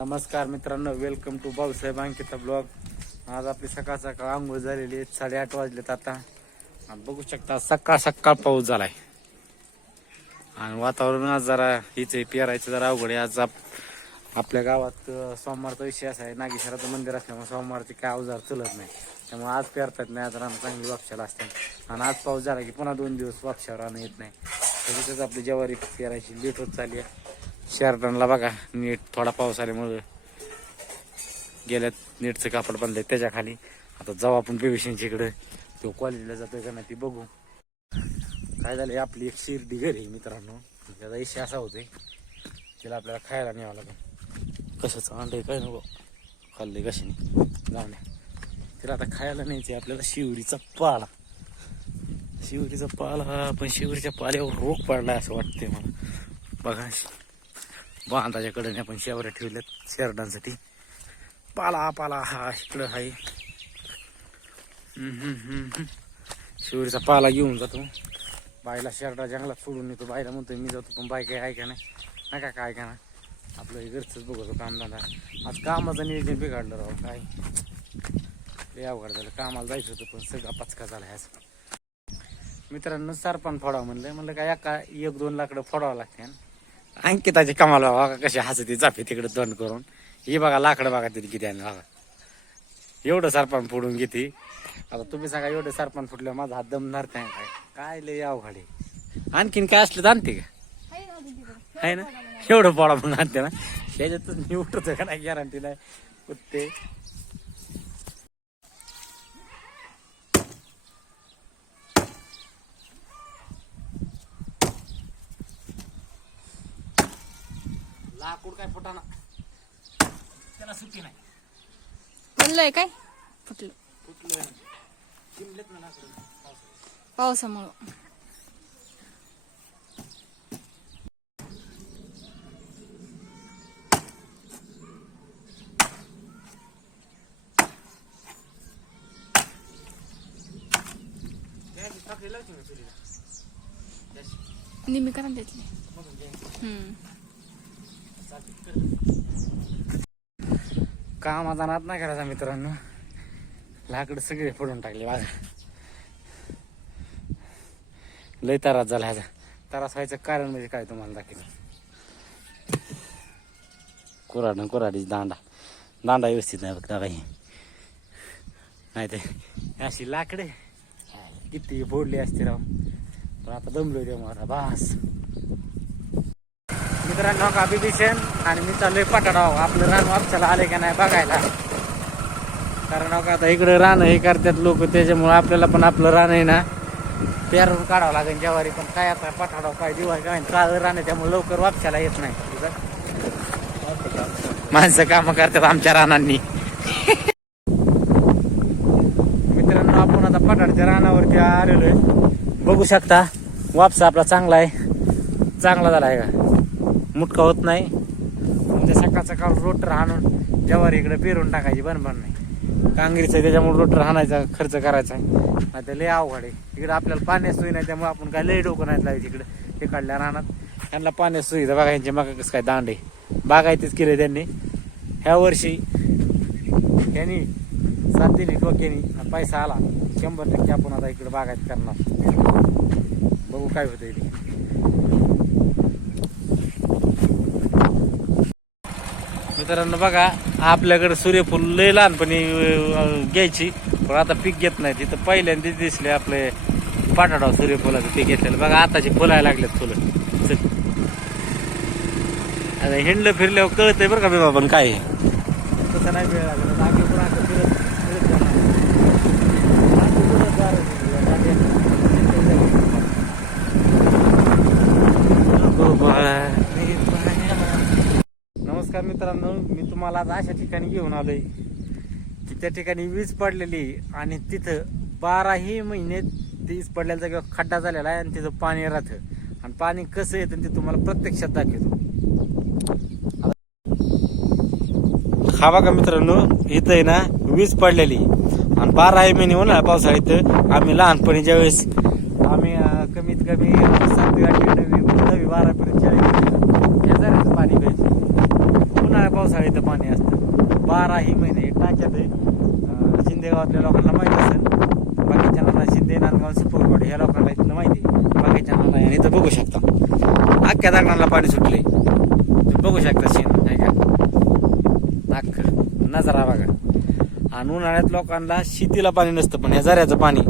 नमस्कार मित्रांनो welcome to Bhausaheb Ankita blog आज आपली सकाळ सकाळ आंघोळ झालेली आहे साडेआठ वाजलेत आता. बघू शकता सकाळ सकाळ पाऊस झालाय. आणि वातावरण आज जरा हिच पेरायचं जरा अवघड आहे. आज आपल्या गावात सोमवारचा विषय असा आहे नागेश्वराचं मंदिर असल्यामुळे सोमवारचे काय अवजार चलत नाही. त्यामुळे आज पेरतात नाही आज राहणं चांगली वापशाला असते. आणि आज पाऊस झाला की पुन्हा दोन दिवस वापशावर राहणं येत नाही. त्याच्यातच आपली ज्वारी पेरायची लेट होत चालली आहे. शेरडनला बघा नीट थोडा पाऊस आल्यामुळं गेल्यात नीटचं कापड बांधलंय त्याच्याखाली आता जाऊ आपण पेविशनच्या इकडे. तो कॉलेजला जातोय का नाही ती बघू. काय झालं आपली एक शिर्डी घरी आहे मित्रांनो. त्याचा इशे असा होतोय. तिला आपल्याला खायला न्यावं लागेल. कशाचं अंडे काय नको. खाल्ले कशाने? जाऊन तिला आता खायला न्यायचे आपल्याला शिवरीचा पाला. शिवरीचा पाला पण शिवरीच्या पाल्यावर रोग पडलाय असं वाटतंय मला. बघा. बांधाच्या कडे आपण शेवऱ्या ठेवल्यात शेरडांसाठी. पाला पाला हा इकडं आहे शिवरीचा पाला घेऊन जातो. बाईला शेरडा जंगलात सोडून येतो बायला म्हणतो मी जातो पण बाय काही ऐका नाही. नका काय ऐका ना. आपलं घरचंच बघतो कामधंदा आज कामाचं नियोजन बिघडलं राव काय? लय अवघड झालं. कामाला जायचं होतं पण सगळा पचका झाला ह्याच. मित्रांनो सरपण फोडावं म्हणलं. म्हणलं काय एका एक दोन लाकडं फोडावं लागते अंकिताची कमाल बघा कशी हसती चाफी तिकडे तोंड करून. ही बघा लाकडं बघा तिथे किती आहे बघा. एवढं सरपण फोडून घेते. आता तुम्ही सांगा एवढं सरपण फुटलं माझा हात दमणार काय काय? काय लय अवघड आहे. आणखीन काय असलं तर आणते का? आहे ना? एवढं पोळा म्हणून आणते ना. त्याच्यातच निवडतो का नाही? गॅरंटी नाही. कुत्ते. लाकूड काय फुटाना. त्याला सुट्टी नाही. म्हणलंय काय? फुटलं. फुटलं चिमलेत ना लाकडं. पावसामुळं. त्याची टाकली लावते ना चुलीला. त्याची निम्मी करा त्यातली. मधून घ्यायची. हम्म. कामाचा नाद नाही करायचा मित्रांनो. लाकडं सगळे फोडून टाकले माझा लय त्रास झाला ह्याचा. त्रास व्हायचं कारण म्हणजे काय तुम्हाला दाखवलं कुराड कुराडीच दांडा. दांडा व्यवस्थित नाही बघता काही नाही ते अशी लाकडे. किती फोडली असते राव. पण आता दमलो ते मला. बास. मित्रांनो का बिभीषण आणि मी चाललोय पटाडाव आपलं रान वापसाला आले का नाही बघायला. कारण का आता इकडे रान हे करतात लोक त्याच्यामुळे आपल्याला पण आपलं रान आहे ना पेरून काढावं लागेल ज्वारी. पण काय आता पठाडाव काय दिवाळी काय काळ रान आहे त्यामुळे लवकर वापसाला येत नाही. माणसं कामं करतात आमच्या रानांनी. मित्रांनो आपण आता पठाडच्या रानावरती आलेलो आहे. बघू शकता वापसा आपला चांगला आहे. चांगला झाला आहे का? मुटका होत नाही. म्हणजे सकाळ सकाळ रोटर हाणून जवारी इकडे पेरून टाकायची बरोबर नाही. कांगरीचं त्याच्यामुळे रोटर हाणायचा खर्च करायचा आहे. आता लय अवघड आहे. इकडे आपल्याला पाण्यास सोयी नाही त्यामुळे आपण काय लय डोकं नाही लावायचं इकडे हे काढल्या राहणार त्यांना पाण्यास तर बघा यांचे मग कसं काय दांडे बागायतीच केले त्यांनी. ह्या वर्षी यांनी साथ दिली डोक्यानी. पैसा आला. शंभर टक्के आपण आता इकडे बागायत करणार. बघू काय होतं इथे मित्रांनो बघा आपल्याकडे सूर्यफूल लय लहानपणी घ्यायची पण आता पीक घेत नाही तिथं पहिल्यांदा दिसले आपले पाटाडाव सूर्यफुलाचं पीक घेतलेलं. बघा आताची फुलायला लागलेत फुलं. आता हिंडलं फिरल्यावर कळतंय बरं का मी बाबा काय तसं नाही वेळ लागला बाकी पण आता फिरत फिरत जाणार. बाकी कुठं जाणार नाही. नको बाळा, रे बाळा. नमस्कार मित्रांनो मी तुम्हाला आज अशा ठिकाणी घेऊन आलोय. की त्या ठिकाणी वीज पडलेली आणि तिथं बाराही महिने वीज पडलेल्या जागेवर खड्डा झालेला आहे आणि तिथं पाणी राहतं. आणि पाणी कसं येतं ते तुम्हाला प्रत्यक्षात दाखवतो. हा बघा मित्रांनो इथं आहे ना वीज पडलेली. आणि बाराही महिने उन्हाळ्या पावसाळ्यात आम्ही लहानपणी ज्यावेळेस आम्ही कमीत कमी सातवी आठवी नववी दहावी बारापर्यंत पाणी प्यायचं. उन्हाळ्या पावसाळ्यात इथं पाणी असतं. बाराही महिने टाक्यात आहे. शिंदे गावातल्या लोकांना माहिती असेल बाकीच्या नाला शिंदे नांदगाव सुपरवाडी ह्या लोकांना इथलं माहिती आहे. बाकीच्या नाला आणि इथं बघू शकता. अख्ख्या दागणाला पाणी सुटले तुम्ही बघू शकता शेण आहे का? अख्खं नजरा बघा. आणि उन्हाळ्यात लोकांना शेतीला पाणी नसतं पण ह्या झऱ्याचं पाणी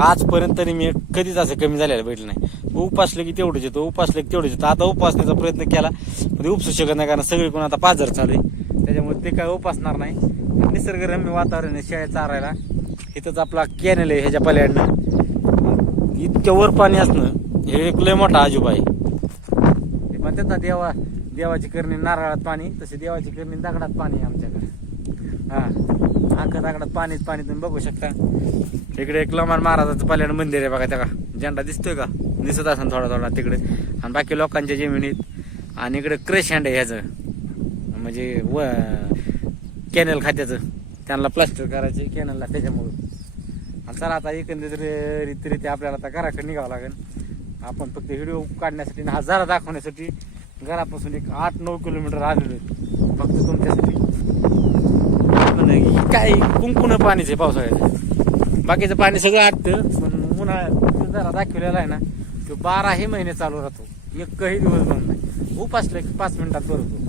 आजपर्यंत तरी मी कधीच असं कमी झालेलं भेटलं नाही. उपासलं की तेवढंच येतो उपासले की तेवढेच येतो. आता उपासण्याचा प्रयत्न केला पण उपसू शकत नाही कारण सगळी कोण आता पाझर चालू आहे. त्याच्यामुळे ते काय उपासणार नाही. निसर्गरम्य वातावरण आहे शेळ्या चारायला. इथंच आपला कॅनल आहे ह्याच्या पल्याडनं इतक्या वर पाणी असणं हे एक लय मोठा आजोबा आहे. ते म्हणतात ना देवा देवाची करणी नारळात पाणी तसे देवाची करणी दगडात पाणी आहे आमच्याकडे. हा. अख्खा दगडात पाणीच पाणी तुम्ही बघू शकता. इकडे एक लमान महाराजाचं पल्याड मंदिर आहे बघा त्या का झेंडा दिसतोय का? दिसत असेल थोडा थोडा तिकडे. आणि बाकी लोकांच्या जमिनीत आणि इकडे क्रश हँड आहे ह्याचं. म्हणजे व कॅनल खात्याचं. त्यांना प्लास्टर करायचे कॅनलला त्याच्यामुळं. आणि चला आता एकंदरीत रीती आपल्याला आता घराकडे निघावं लागेल. आपण फक्त व्हिडिओ काढण्यासाठी आणि हा जरा दाखवण्यासाठी घरापासून एक आठ नऊ किलोमीटर आलेलो आहे. फक्त तुमच्यासाठी. पण काय कुंकुन पाणीच आहे पावसाळ्यात. बाकीचं पाणी सगळं आटतं पण उन्हाळ्यात जरा दाखवलेला आहे ना. तो बाराही महिने चालू राहतो. एकही दिवस बंद नाही. उपासलं की पाच मिनिटात भरतो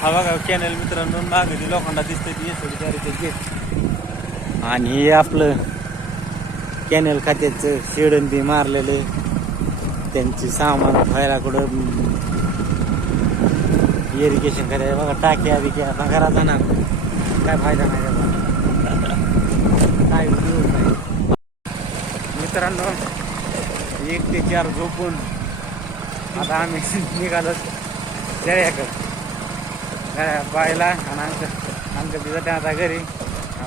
हा बघा कॅनल मित्रांनो मागे लोकांना दिसतंय ती येसोडी घेत आणि हे आपलं कॅनल खात्याचं शेडन बी मारलेलं. त्यांची सामान व्हायला कुठं इरिगेशन करायचं बघा टाक्या बिक्या आता घरात ना काय फायदा नाही त्याचा काय उपयोग नाही मित्रांनो. एक ते चार झोपून आता आम्ही निघालो जळ्याकडं जळ्या बायला आणि अंकल अंकल तिथं त्या आता घरी.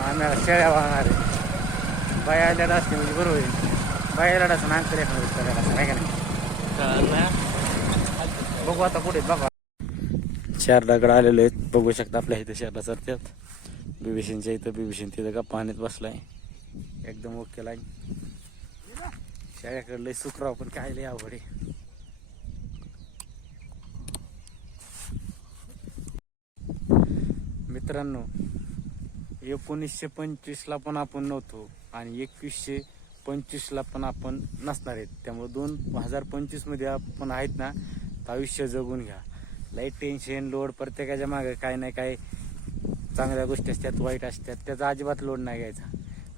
आम्ही आता शेळ्या वाहणार आहे. बाया आल्या असते म्हणजे बरोबर आहे. बाया आल्या असं अंकल एखादं असं नाही का नाही? बघू आता पुढे बघा चार दगड आलेले आहेत. बघू शकता आपल्या इथं शहरा सरत्यात. बिभीषणच्या इथं बिभीषण तिथं का पाण्यात बसलाय. एकदम ओके लाईन शाळ्याकडे लय सुखराव पण काय लय आवड आहे. मित्रांनो एकोणीसशे पंचवीसला पण आपण नव्हतो आणि एकवीसशे पंचवीसला पण आपण नसणार आहेत. त्यामुळे दोन हजार पंचवीसमध्ये आपण आहेत ना तर आयुष्य जगून घ्या. लाइट टेन्शन लोड प्रत्येकाच्या मागे काय नाही काय चांगल्या गोष्टी असतात वाईट असतात त्याचा अजिबात लोड नाही घ्यायचा.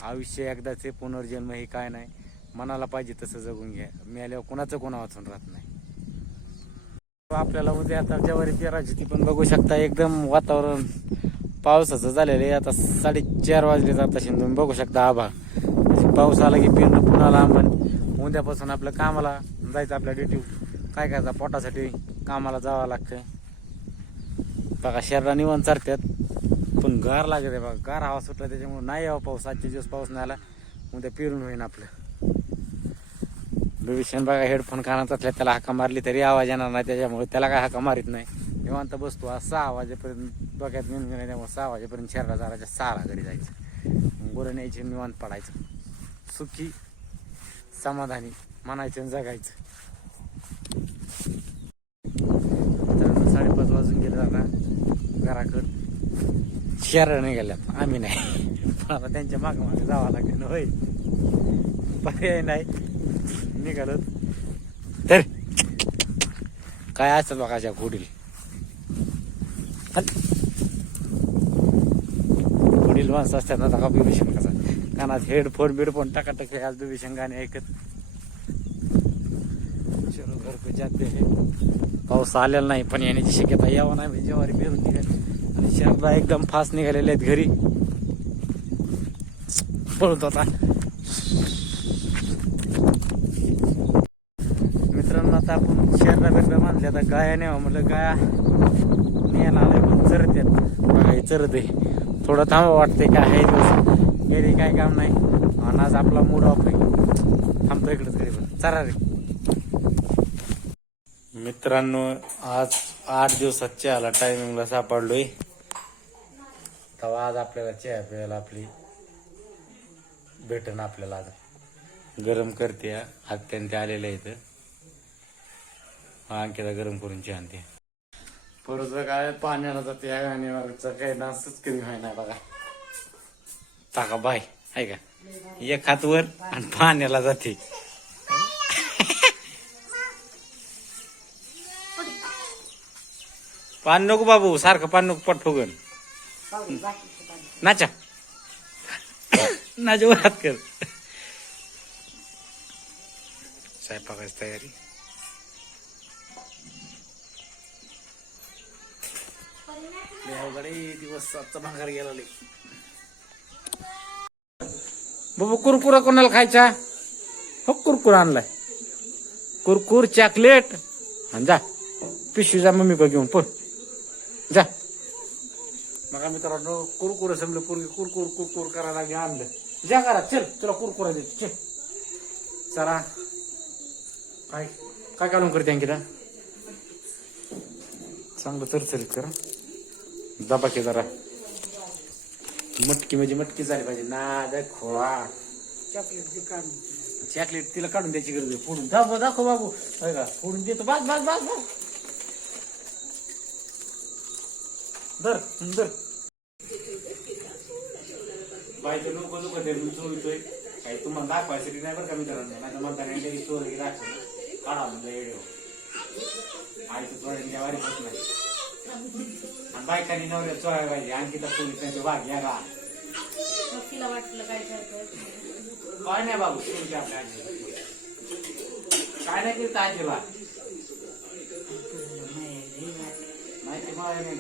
आयुष्य एकदाचे पुनर्जन्म हे काय नाही. मनाला पाहिजे तसं जगून घ्या. मिळाल्यावर कोणाचं कोणा वाचून राहत नाही. आपल्याला उद्या आता ज्वारी पेरायची ती पण बघू शकता. एकदम वातावरण पावसाचं झालेलं आहे. आता साडेचार वाजले जात असेल. तुम्ही बघू शकता आभा. पाऊस आला की पेरणं पुन्हा लांबण उद्यापासून आपल्या कामाला जायचं आपल्या ड्युटी काय करायचं? पोटासाठी कामाला जावं लागतंय. बघा शरीरा निवांत चारत्यात पण गार लागत आहे बघा. गार हवा सुटला त्याच्यामुळे नाही यावं पाऊस. आजचे दिवस पाऊस नाही आला. उद्या पेरून होईन आपलं. भविष्यान बघा हेडफोन कानात असल्या त्याला हाका मारली तरी आवाज येणार नाही त्याच्यामुळे त्याला काय हाका मारित नाही. निवांत बसतो आज सहा वाजेपर्यंत बघ्यात नेऊन गेला त्यामुळे सहा वाजेपर्यंत शहरा जाराच्या सहाला घरी जायचं. गुरं न्यायचे निवांत पडायचं. सुखी समाधानी म्हणायचं आणि जगायचं. तर साडेपाच वाजून गेले आता. घराकडं नाही गेल्या आम्ही नाही. पण आता त्यांच्या मागं मागे जावं लागेल होय. पर्याय नाही. निघालो तर काय असतं बघाच्या पुढील? पुढील माणसं असतात ना का बिभीषण कसा कानात हेडफोन बिडफोन टाकाटक आज बिभीषण गाणे ऐकत. चलो घर पे जाते है. पाऊस आलेला नाही पण येण्याची शक्यता यावं नाही म्हणजे ज्वारी पेरून निघाली. आणि शहरला एकदम फास्ट निघालेले आहेत घरी. पळत होता मित्रांनो आता आपण शेरला बिरला मानले आता? गाया नेवा हो म्हटलं गाया न्यायला आलाय पण चरत येत बघा चरत आहे. थोडं थांबा वाटतंय काय आहे दिवस. घरी काय काम नाही. आणि आज आपला मूड ऑफ आहे. थांबतो इकडंच घरी पण. चरा रे. मित्रांनो आज आठ दिवसात चहाला टायमिंगला सापडलोय. तेव्हा आज आपल्याला चहा प्यायला आपली भेटन आपल्याला आज. गरम करते आत्यान ते आलेले इथं हा गरम करून चहा आणते परत काय पाण्याला जाते या गाण्यावरचा काही नाचच कमी व्हाय बघा. टाका बाय. आहे का? एक हात वर आणि पाण्याला जाते. पान नको बाबू सारखं पान नको पट फुगन. नाचा. नाचा हात कर. स्वयंपाकाची तयारी. अवघड दिवस आजचा भांगार गेला. बाबा कुरकुरा कोणाला खायचा? हो कुरकुरा आणलाय. कुरकुर चॉकलेट. आणि जा पिशवी जा मम्मी का घेऊन पण जा. मग आम्ही तर कुरकुर समलं पूर्वी कुरकुर कुरकुर करायला लागले आणलं. जा करा चल तुला कुरकुरा देतो चल. चला. काय काय काढून करते अंकिता? चांगलं तरचरीत करा. दबाके जरा. मटकी म्हणजे मटकी झाली पाहिजे. ना खोळा. चॉकलेट तिला काढून द्यायची गरज आहे. फोडून. दाखव दाखव बाबू. होय का? फोडून देतो. बस बस बस बस दर दर बायचं नको नको ते मी चोळतोय काही तुम्हाला दाखवायसाठी नाही बरं का मित्रांनो नाही तर म्हणता चोर की दाखव काढा म्हणलं येडे आईचं चोळ्याने वारी होत नाही. आणि बायकांनी नवऱ्या चोळायला पाहिजे. आणखी तर पोलीस त्यांचे भाग घ्या का? तिला वाटलं काय करतोय? काय नाही बाबू तुमच्या आपल्या काय नाही करत आजीला? माहिती मला नाही.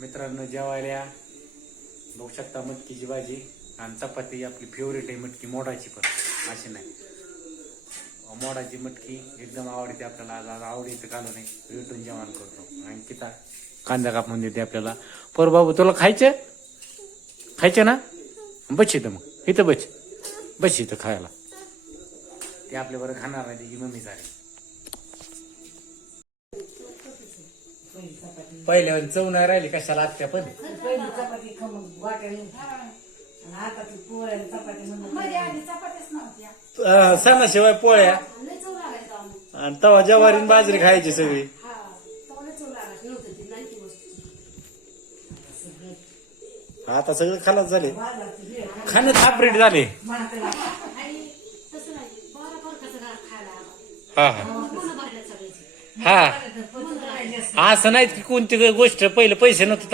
मित्रांनो जेवायला. बघू शकता मटकीची भाजी आणि चपाती आपली फेवरेट आहे मटकी मोडाची पण. अशी नाही. मोडाची मटकी एकदम आवडते आपल्याला. आज आवडीचं काढू नाही भेटून जेवण करतो. आणि किता कांदा कापून देते आपल्याला. पर बाबू तुला खायचं? खायचं ना? बच इथं मग. इथं बच बस इथं खायला. ते आपल्या बरं खाणार नाही त्याची मम्मी झाली पहिल्या चव नाही राहिली कशाला आत्या पण. पहिली चपाती खमंग वाटेल आणि आता ती पोळ्या आणि चपाती म्हणून अं, सणाशिवाय पोळ्या लय चव आणि तवा जवारीन बाजरी खायची सगळी. हा तेव्हा लय चव लागायची ती नाही ती वस्तू आता सगळं खालाच झाले. बाजारची वेळ खाणं झाले. आणि तसं नाही बरं बरं कसं खायला आलं. हा हा. सगळ्याची हा. असं नाहीत की कोणती गोष्ट पहिले पैसे नव्हते